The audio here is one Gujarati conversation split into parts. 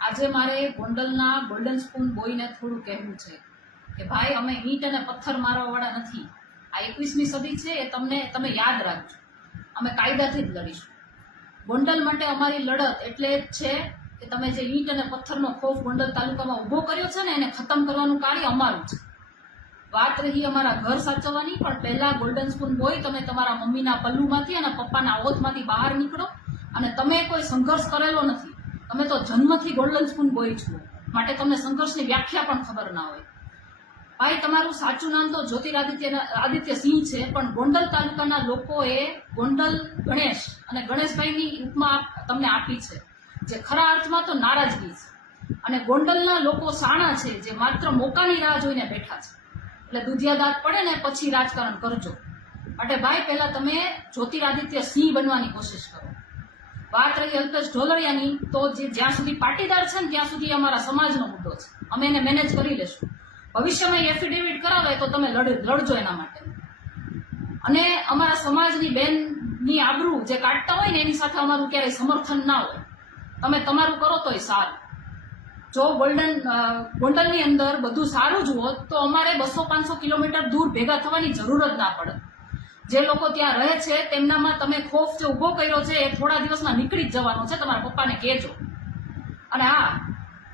આજે મારે ગોંડલના ગોલ્ડન સ્પૂન બોયને થોડું કહેવું છે કે ભાઈ, અમે ઈંટ અને પથ્થર મારવાવાળા નથી. આ એકવીસમી સદી છે, એ તમને, તમે યાદ રાખજો. અમે કાયદાથી જ લડીશું. ગોંડલ માટે અમારી લડત એટલે જ છે કે તમે જે ઈંટ અને પથ્થરનો ખોફ ગોંડલ તાલુકામાં ઊભો કર્યો છે ને, એને ખતમ કરવાનું કાર્ય અમારું છે. વાત રહી અમારા ઘર સાચવવાની, પણ પહેલા ગોલ્ડન સ્પૂન બોય તમે તમારા મમ્મીના પલ્લુમાંથી અને પપ્પાના ઓથમાંથી બહાર નીકળો અને તમે કોઈ સંઘર્ષ કરેલો નથી. તમે તો જન્મથી ગોલ્ડન સ્પૂન બોય છો. માટે તમને સંઘર્ષની વ્યાખ્યા પણ ખબર ના હોય. ભાઈ, તમારું સાચું નામ તો જ્યોતિરાદિત્ય આદિત્ય સિંહ છે, પણ ગોંડલ તાલુકાના લોકોએ ગોંડલ ગણેશ અને ગણેશભાઈની ઉપમા તમને આપી છે, જે ખરા અર્થમાં તો નારાજગી છે. અને ગોંડલના લોકો સાણા છે, જે માત્ર મોકાની રાહ જોઈને બેઠા છે. એટલે દુધિયા દાંત પડે ને પછી રાજકારણ કરજો. માટે ભાઈ, પહેલા તમે જ્યોતિરાદિત્ય સિંહ બનવાની કોશિશ કરો. વાત રહી અલ્પેશ ઢોલરિયાની, તો જે જ્યાં સુધી પાટીદાર છે ને ત્યાં સુધી અમારા સમાજનો મુદ્દો છે. અમે એને મેનેજ કરી લેશું ભવિષ્યમાં એફિડેવિટ કરાવે તો તમે લડ- લડજો એના માટે. અને અમારા સમાજની બેનની આબરૂ જે કાઢતા હોય ને એની સાથે અમારું ક્યારેય સમર્થન ના હોય. તમે તમારું કરો તોય સારું. જો ગોલ્ડન ગોલ્ડનની અંદર બધું સારું જ હોત, તો અમારે બસો પાંચસો કિલોમીટર દૂર ભેગા થવાની જરૂર જ ના પડે જે લોકો ત્યાં રહે છે, તેમનામાં તમે ખોફ જે ઊભો કર્યો છે, એ થોડા દિવસમાં નીકળી જ જવાનો છે, તમારા પપ્પાને કહેજો. અને હા,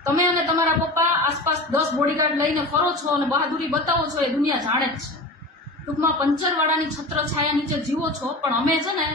તમે અને તમારા પપ્પા આસપાસ દસ બોડીગાર્ડ લઈને ફરો છો અને બહાદુરી બતાવો છો, એ દુનિયા જાણે જ છે. ટૂંકમાં પંચરવાળાની છત્ર છાયા નીચે જીવો છો, પણ અમે છે ને